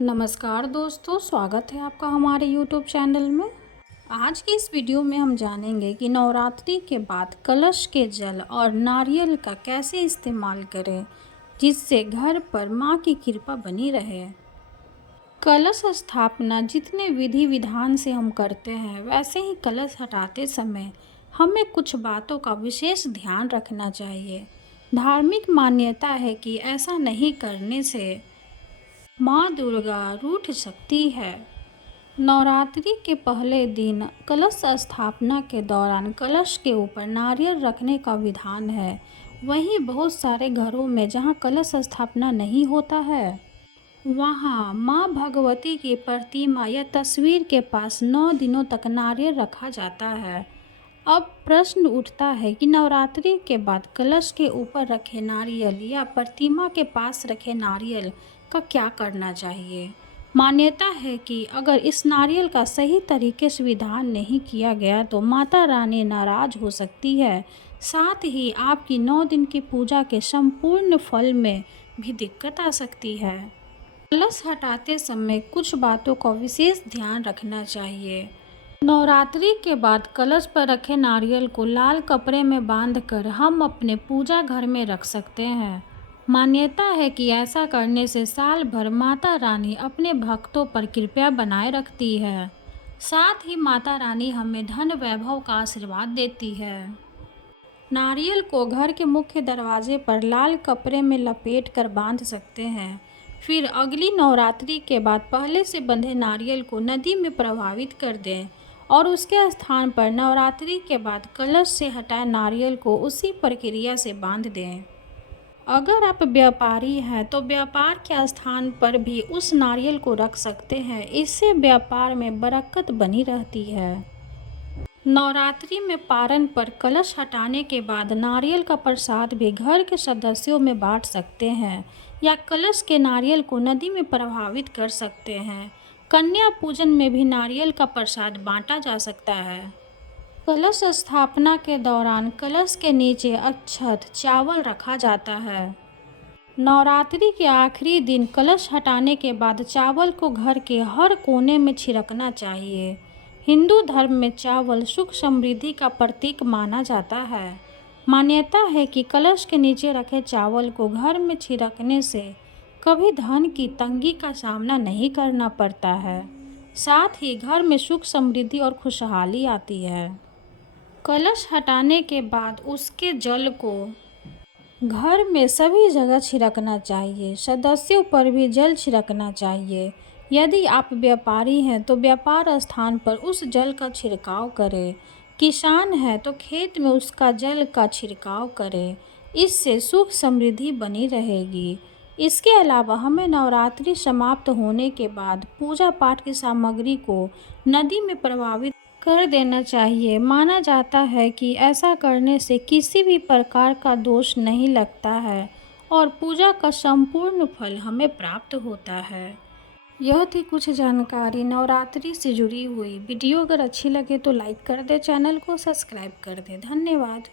नमस्कार दोस्तों, स्वागत है आपका हमारे YouTube चैनल में। आज की इस वीडियो में हम जानेंगे कि नवरात्रि के बाद कलश के जल और नारियल का कैसे इस्तेमाल करें जिससे घर पर माँ की कृपा बनी रहे। कलश स्थापना जितने विधि विधान से हम करते हैं, वैसे ही कलश हटाते समय हमें कुछ बातों का विशेष ध्यान रखना चाहिए। धार्मिक मान्यता है कि ऐसा नहीं करने से माँ दुर्गा रूठ सकती है। नवरात्रि के पहले दिन कलश स्थापना के दौरान कलश के ऊपर नारियल रखने का विधान है। वहीं बहुत सारे घरों में जहाँ कलश स्थापना नहीं होता है, वहाँ माँ भगवती की प्रतिमा या तस्वीर के पास 9 दिनों तक नारियल रखा जाता है। अब प्रश्न उठता है कि नवरात्रि के बाद कलश के ऊपर रखे नारियल या प्रतिमा के पास रखे नारियल का क्या करना चाहिए। मान्यता है कि अगर इस नारियल का सही तरीके से विधान नहीं किया गया तो माता रानी नाराज हो सकती है। साथ ही आपकी 9 दिन की पूजा के संपूर्ण फल में भी दिक्कत आ सकती है। कलश हटाते समय कुछ बातों का विशेष ध्यान रखना चाहिए। नवरात्रि के बाद कलश पर रखे नारियल को लाल कपड़े में बांधकर हम अपने पूजा घर में रख सकते हैं। मान्यता है कि ऐसा करने से साल भर माता रानी अपने भक्तों पर कृपा बनाए रखती है। साथ ही माता रानी हमें धन वैभव का आशीर्वाद देती है। नारियल को घर के मुख्य दरवाजे पर लाल कपड़े में लपेट कर बांध सकते हैं। फिर अगली नवरात्रि के बाद पहले से बंधे नारियल को नदी में प्रवाहित कर दें और उसके स्थान पर नवरात्रि के बाद कलश से हटाए नारियल को उसी प्रक्रिया से बांध दें। अगर आप व्यापारी हैं तो व्यापार के स्थान पर भी उस नारियल को रख सकते हैं। इससे व्यापार में बरकत बनी रहती है। नवरात्रि में पारण पर कलश हटाने के बाद नारियल का प्रसाद भी घर के सदस्यों में बांट सकते हैं या कलश के नारियल को नदी में प्रवाहित कर सकते हैं। कन्या पूजन में भी नारियल का प्रसाद बांटा जा सकता है। कलश स्थापना के दौरान कलश के नीचे अक्षत चावल रखा जाता है। नवरात्रि के आखिरी दिन कलश हटाने के बाद चावल को घर के हर कोने में छिड़कना चाहिए। हिंदू धर्म में चावल सुख समृद्धि का प्रतीक माना जाता है। मान्यता है कि कलश के नीचे रखे चावल को घर में छिड़कने से कभी धन की तंगी का सामना नहीं करना पड़ता है। साथ ही घर में सुख समृद्धि और खुशहाली आती है। कलश हटाने के बाद उसके जल को घर में सभी जगह छिड़कना चाहिए। सदस्यों पर भी जल छिड़कना चाहिए। यदि आप व्यापारी हैं तो व्यापार स्थान पर उस जल का छिड़काव करें। किसान है तो खेत में उसका जल का छिड़काव करें। इससे सुख समृद्धि बनी रहेगी। इसके अलावा हमें नवरात्रि समाप्त होने के बाद पूजा पाठ की सामग्री को नदी में प्रवाहित कर देना चाहिए। माना जाता है कि ऐसा करने से किसी भी प्रकार का दोष नहीं लगता है और पूजा का संपूर्ण फल हमें प्राप्त होता है। यह थी कुछ जानकारी नवरात्रि से जुड़ी हुई। वीडियो अगर अच्छी लगे तो लाइक कर दे, चैनल को सब्सक्राइब कर दे। धन्यवाद।